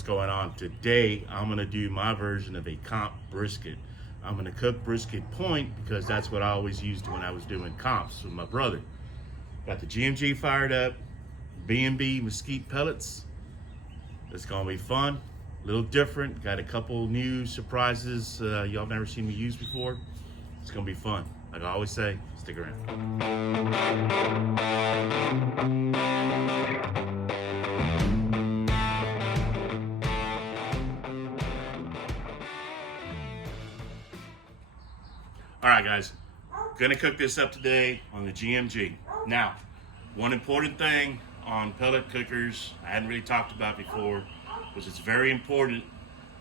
What's going on? Today I'm going to do my version of a comp brisket. I'm going to cook brisket point because that's what I always used when I was doing comps with my brother. Got the GMG fired up, B&B mesquite pellets. It's going to be fun, a little different. Got a couple new surprises y'all never seen me use before. It's going to be fun. Like I always say, stick around. All right, guys, gonna cook this up today on the GMG. Now, one important thing on pellet cookers I hadn't really talked about before was it's very important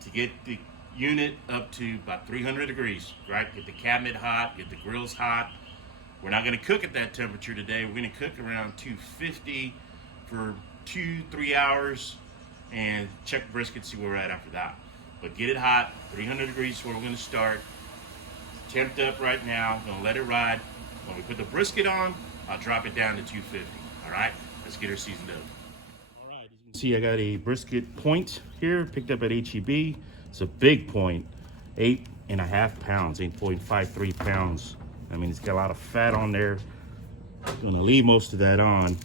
to get the unit up to about 300 degrees, right? Get the cabinet hot, get the grills hot. We're not gonna cook at that temperature today. We're gonna cook around 250 for 2-3 hours and check the brisket, see where we're at after that. But get it hot, 300 degrees is where we're gonna start. Temped up right now, gonna let it ride. When we put the brisket on, I'll drop it down to 250. All right, let's get her seasoned up. All right, as you can see, I got a brisket point here, picked up at HEB. It's a big point, 8.5 pounds, 8.53 pounds. I mean, it's got a lot of fat on there. I'm gonna leave most of that on.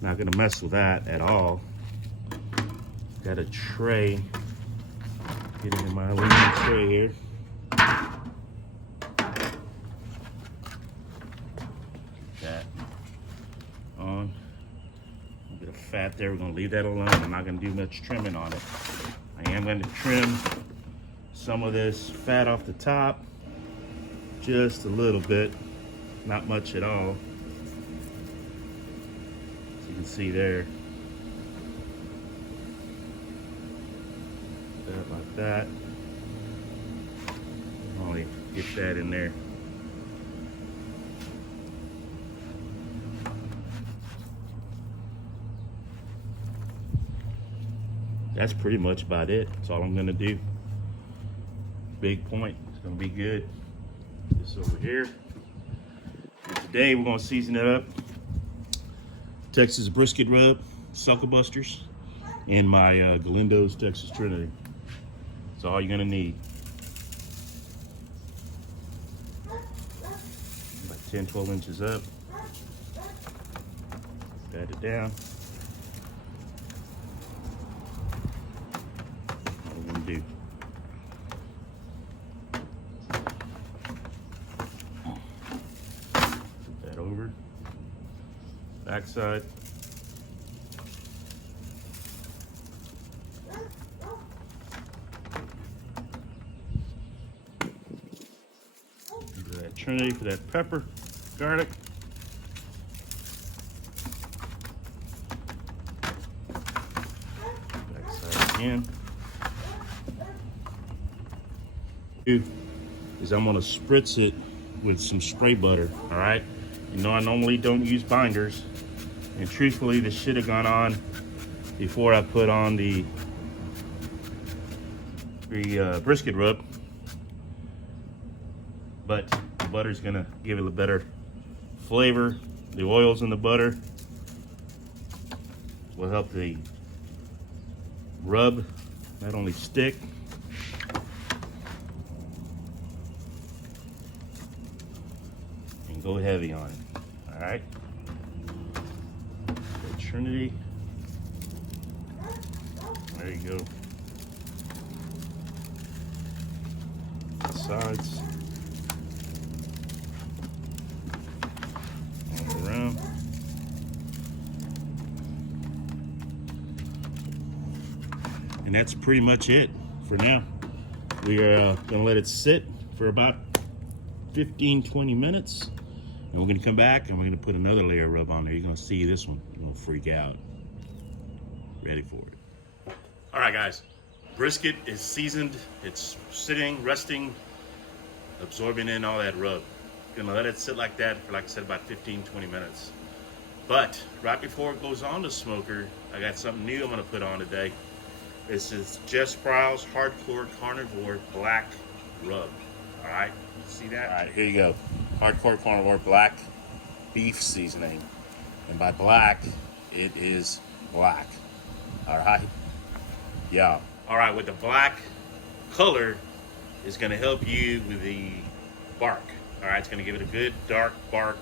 Not gonna mess with that at all. Got a tray, get it in my aluminum tray here. That on, a bit of fat there. We're gonna leave that alone. I'm not gonna do much trimming on it. I am gonna trim some of this fat off the top, just a little bit, not much at all. As you can see there, that like that. Only get that in there. That's pretty much about it. That's all I'm gonna do. Big point, it's gonna be good. This over here. And today we're gonna season it up. Texas brisket rub, sucker busters, and my Galindo's Texas Trinity. That's all you're gonna need. About 10-12 inches up. Pat it down. Do. Put that over. Backside. Do that Trinity for that pepper, garlic. Backside again. Is I'm gonna spritz it with some spray butter. All right, you know I normally don't use binders, and truthfully this should have gone on before I put on the brisket rub, but the butter's gonna give it a better flavor. The oils in the butter will help the rub not only stick, go heavy on it. All right. The Trinity. There you go. The sides. All around. And that's pretty much it for now. We are gonna let it sit for about 15-20 minutes. And we're gonna come back and we're gonna put another layer of rub on there. You're gonna see this one, you're gonna freak out. Ready for it. All right, guys, brisket is seasoned. It's sitting, resting, absorbing in all that rub. Gonna let it sit like that for, like I said, about 15-20 minutes. But right before it goes on the smoker, I got something new I'm gonna put on today. This is Jess Sproul's Hardcore Carnivore Black Rub. All right, you see that? All right, here you go. Hardcore Carnivore Black Beef Seasoning. And by black, it is black. All right. Yeah. All right, with the black color is going to help you with the bark. All right, it's going to give it a good dark bark,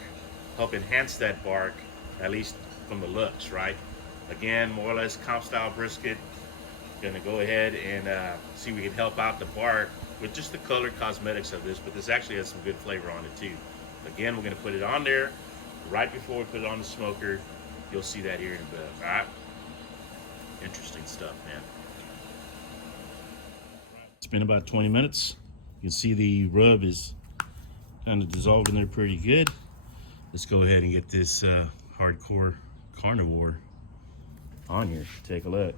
help enhance that bark, at least from the looks, right? Again, more or less comp style brisket. Going to go ahead and see if we can help out the bark with just the color cosmetics of this, but this actually has some good flavor on it too. Again, we're going to put it on there right before we put it on the smoker. You'll see that here in a bit, all right? Interesting stuff, man. It's been about 20 minutes. You can see the rub is kind of dissolved in there pretty good. Let's go ahead and get this hardcore carnivore on here. Take a look.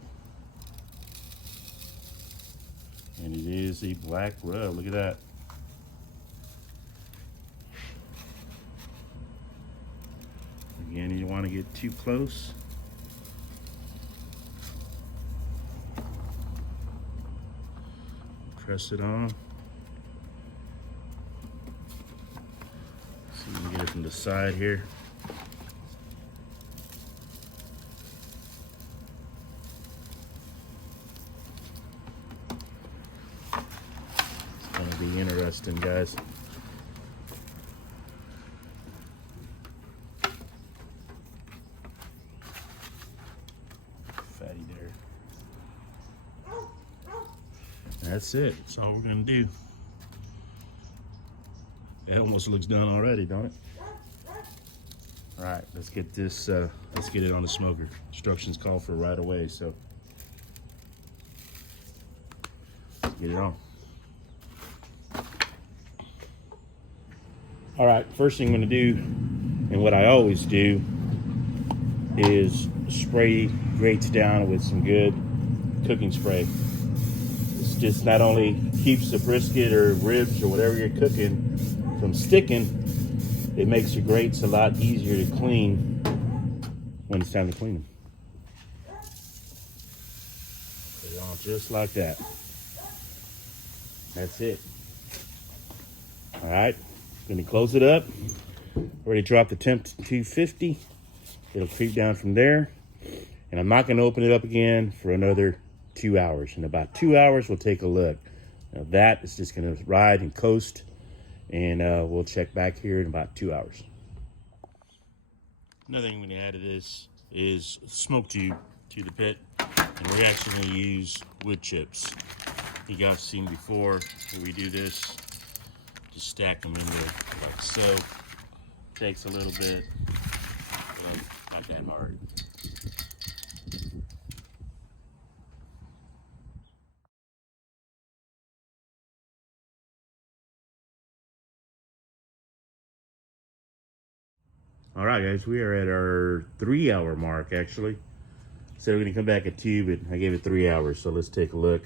And it is a black rub. Look at that. Again, you don't want to get too close. Press it on. See if we can get it from the side here. It's gonna be interesting, guys. Fatty there. That's it. That's all we're gonna do. It almost looks done already, don't it? All right, let's get this. Let's get it on the smoker. Instructions call for right away, so let's get it on. All right, first thing I'm gonna do, and what I always do, is spray grates down with some good cooking spray. This just not only keeps the brisket or ribs or whatever you're cooking from sticking, it makes the grates a lot easier to clean when it's time to clean them. Put it on just like that. That's it. All right, gonna close it up. Already dropped the temp to 250. It'll creep down from there. And I'm not gonna open it up again for another 2 hours. In about 2 hours, we'll take a look. Now that is just gonna ride and coast, and we'll check back here in about 2 hours. Another thing I'm gonna add to this is smoke tube to the pit, and we're actually gonna use wood chips. You guys have seen before when we do this, just stack them in there like so. Takes a little bit, not that hard. All right, guys, we are at our 3 hour mark, actually. Said we're gonna come back at 2, but I gave it 3 hours. So let's take a look,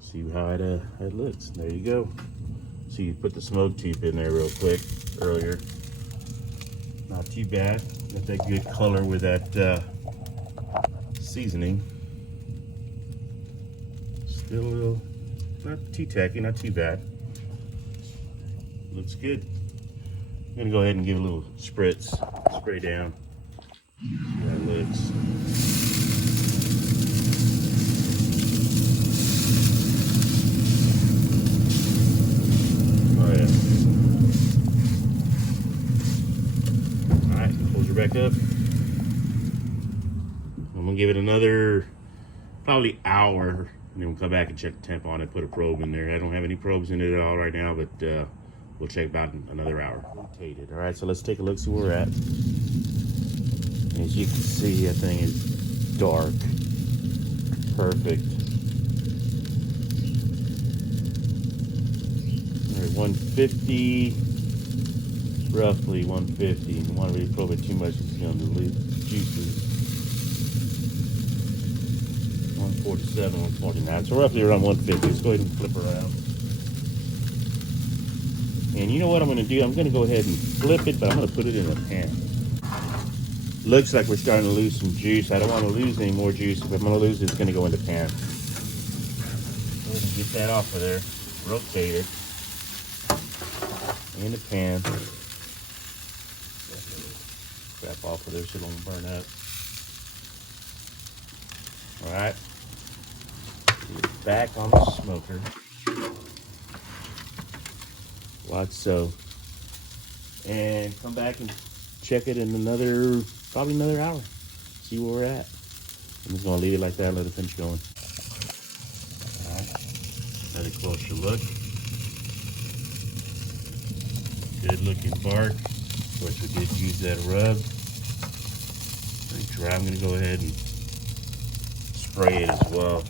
see how it looks. There you go. So you put the smoke tube in there real quick earlier. Not too bad. Got that good color with that seasoning. Still a little, not too tacky, not too bad. Looks good. I'm gonna go ahead and give a little spritz, spray down. See how that looks. Oh yeah. All right, close her back up. I'm gonna give it another probably hour, and then we'll come back and check the temp on it, put a probe in there. I don't have any probes in it at all right now, but we'll check about another hour. Rotated. All right, so let's take a look, see where we're at. As you can see, that thing is dark. Perfect. All right, 150, roughly 150. You don't want to really probe it too much, it's going to dilute juices. 147, 149. So roughly around 150. Let's go ahead and flip around. And you know what I'm going to do? I'm going to go ahead and flip it, but I'm going to put it in a pan. Looks like we're starting to lose some juice. I don't want to lose any more juice. If I'm going to lose it, it's going to go in the pan. Go ahead and get that off of there. Rotate it in the pan. Crap off of there so it won't burn up. All right. back on the smoker. Like so. And come back and check it in probably another hour. See where we're at. I'm just gonna leave it like that, let it finish going. All right, another closer look. Good looking bark. Of course, we did use that rub. Pretty dry. I'm gonna go ahead and spray it as well.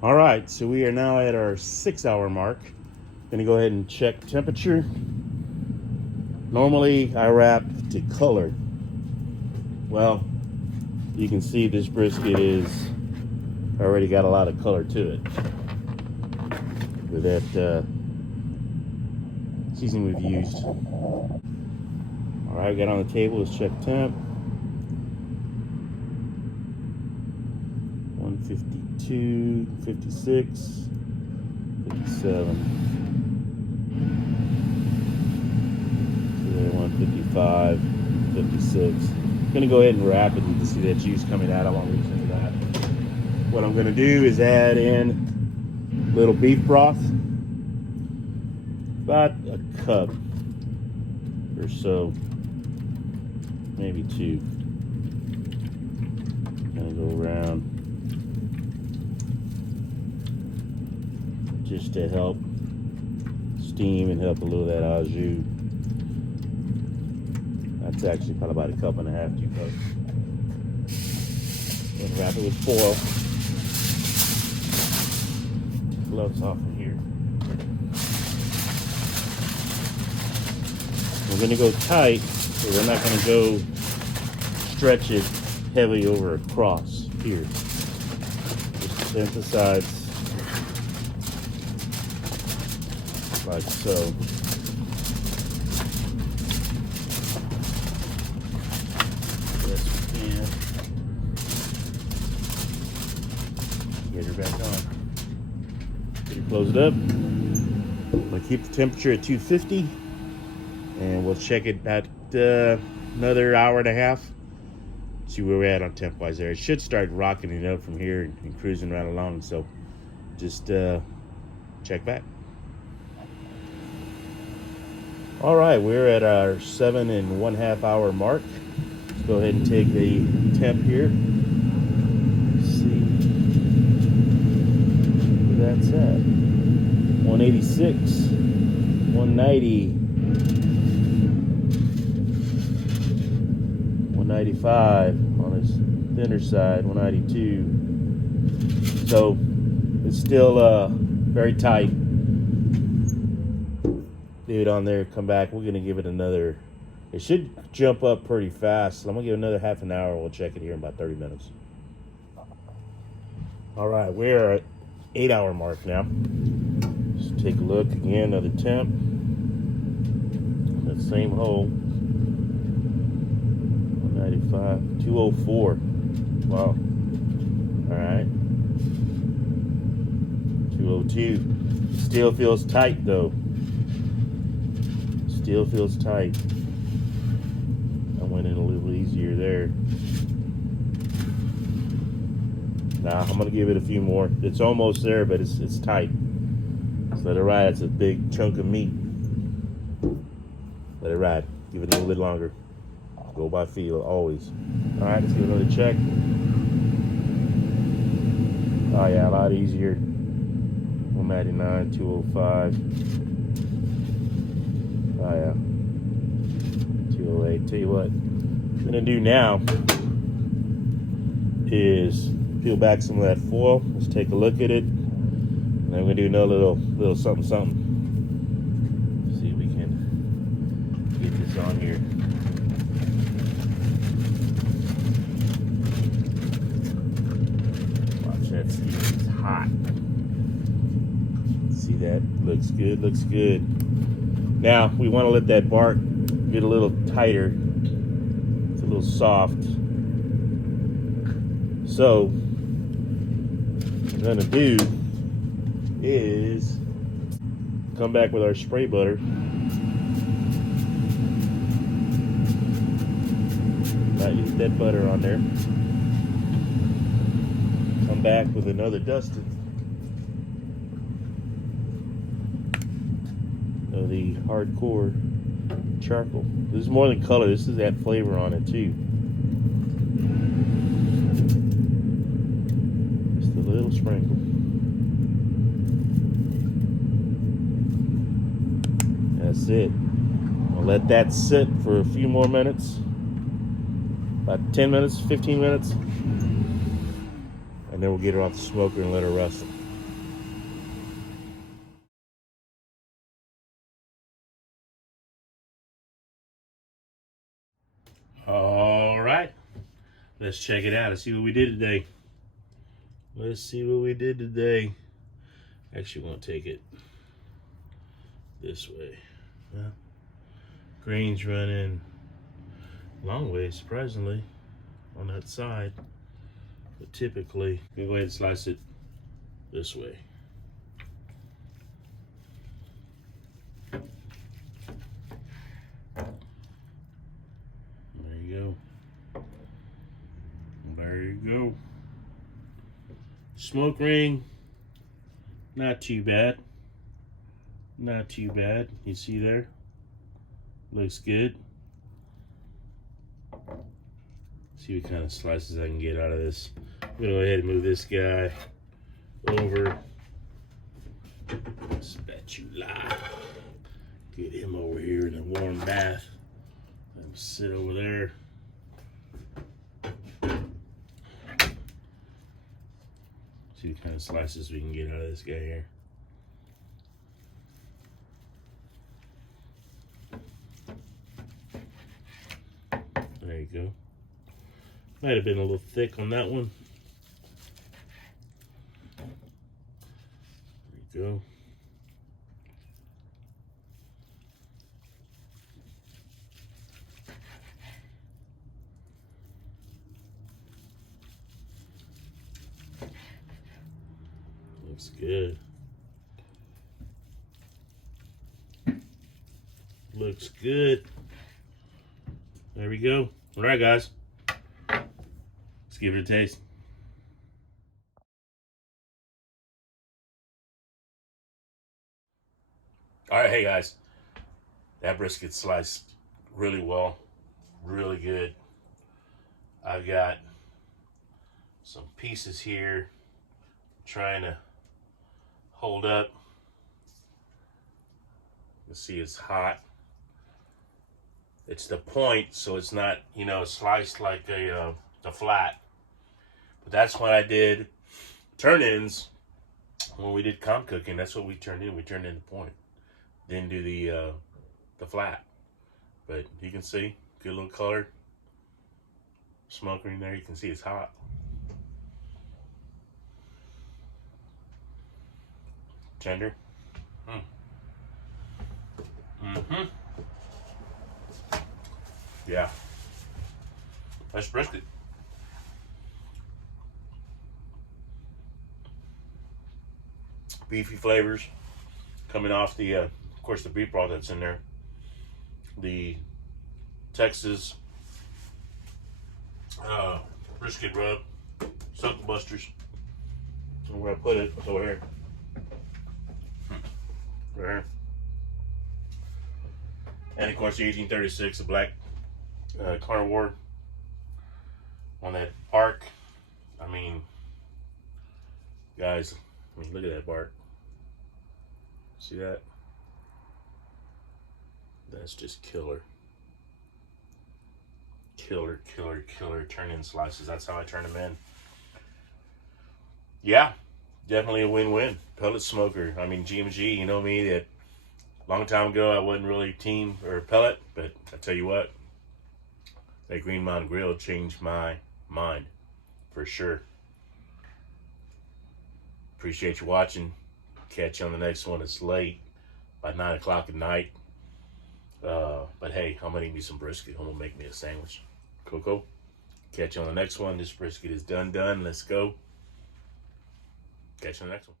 All right, so we are now at our 6-hour mark. Gonna go ahead and check temperature. Normally I wrap to color. Well, you can see this brisket is already got a lot of color to it with that seasoning we've used. All right, got on the table. Let's check temp. 152, 56, 57. 155, 56. I'm gonna go ahead and wrap it. You can see that juice coming out. I won't lose any of that. What I'm gonna do is add in a little beef broth, about a cup or so, maybe 2. Gonna go around just to help steam and help a little of that au jus. That's actually probably about a cup and a half, 2 cups. And wrap it with foil. Gloves off in here. We're gonna go tight, so we're not gonna go stretch it heavy over across here. Just center the sides like so. Yes, we can. Get her back on. Close it up. I'm gonna keep the temperature at 250, and we'll check it about another hour and a half. See where we're at on temp wise there. It should start rocking it up from here and cruising right along. So just check back. All right, we're at our 7.5 hour mark. Let's go ahead and take the temp here. See where that's at. 186, 190, 195 on his thinner side, 192. So it's still very tight. Leave it on there, come back. We're gonna give it another, it should jump up pretty fast. So I'm gonna give it another half an hour. We'll check it here in about 30 minutes. All right, we're at 8-hour mark now. Let's take a look again, another temp. That same hole. 195, 204. Wow. All right. 202. Still feels tight though. Still feels tight. I went in a little easier there. Nah, I'm gonna give it a few more. It's almost there, but it's tight. So let it ride. It's a big chunk of meat. Let it ride. Give it a little bit longer. Go by feel always. All right, let's give another check. Oh yeah, a lot easier. 199, 205. Oh yeah, 208. Tell you what, I'm gonna do now is peel back some of that foil. Let's take a look at it, and then we're gonna do another little something. See if we can get this on here. Watch that steam. It's hot. See that? Looks good. Looks good. Now we want to let that bark get a little tighter. It's a little soft. So what we're gonna do is come back with our spray butter. Not use that butter on there. Come back with another dusting of the hardcore charcoal. This is more than color, this is that flavor on it too. Just a little sprinkle. That's it. I'll let that sit for a few more minutes. About 10 minutes, 15 minutes. And then we'll get her off the smoker and let her rust. All right. Let's check it out. Let's see what we did today. Let's see what we did today. Actually, I won't take it this way. Yeah. Grains running a long way, surprisingly, on that side. But typically, we go ahead and slice it this way. There you go. There you go. Smoke ring, not too bad. Not too bad. You see there? Looks good. See what kind of slices I can get out of this. I'm gonna go ahead and move this guy over. Spatula. Get him over here in a warm bath. Let him sit over there. See what kind of slices we can get out of this guy here. There you go. Might have been a little thick on that one. There you go. Looks good. Looks good. There we go. All right, guys. Let's give it a taste. All right, hey guys. That brisket sliced really well. Really good. I've got some pieces here trying to hold up. You see it's hot. It's the point, so it's not, you know, sliced like the flat. But that's what I did turn-ins when we did comp cooking. That's what we turned in. We turned in the point. Then do the flat. But you can see, good little color. Smoke ring there. You can see it's hot. Tender. Yeah. That's brisket. Beefy flavors coming off the, of course, the beef broth that's in there. The Texas brisket rub, Suckle Busters. And where I put it, it's over here. Right here. And of course, the 1836, the black carnivore on that bark. I mean, guys, I mean, look at that bark. See that? That's just killer. Killer, killer, killer turn-in slices. That's how I turn them in. Yeah, definitely a win-win. Pellet smoker. I mean, GMG, you know me, that long time ago I wasn't really team or pellet, but I tell you what, that Green Mountain Grill changed my mind for sure. Appreciate you watching. Catch you on the next one. It's late, by 9 o'clock at night. But hey, I'm gonna eat me some brisket. I'm gonna make me a sandwich. Cool. Catch you on the next one. This brisket is done. Let's go. Catch you on the next one.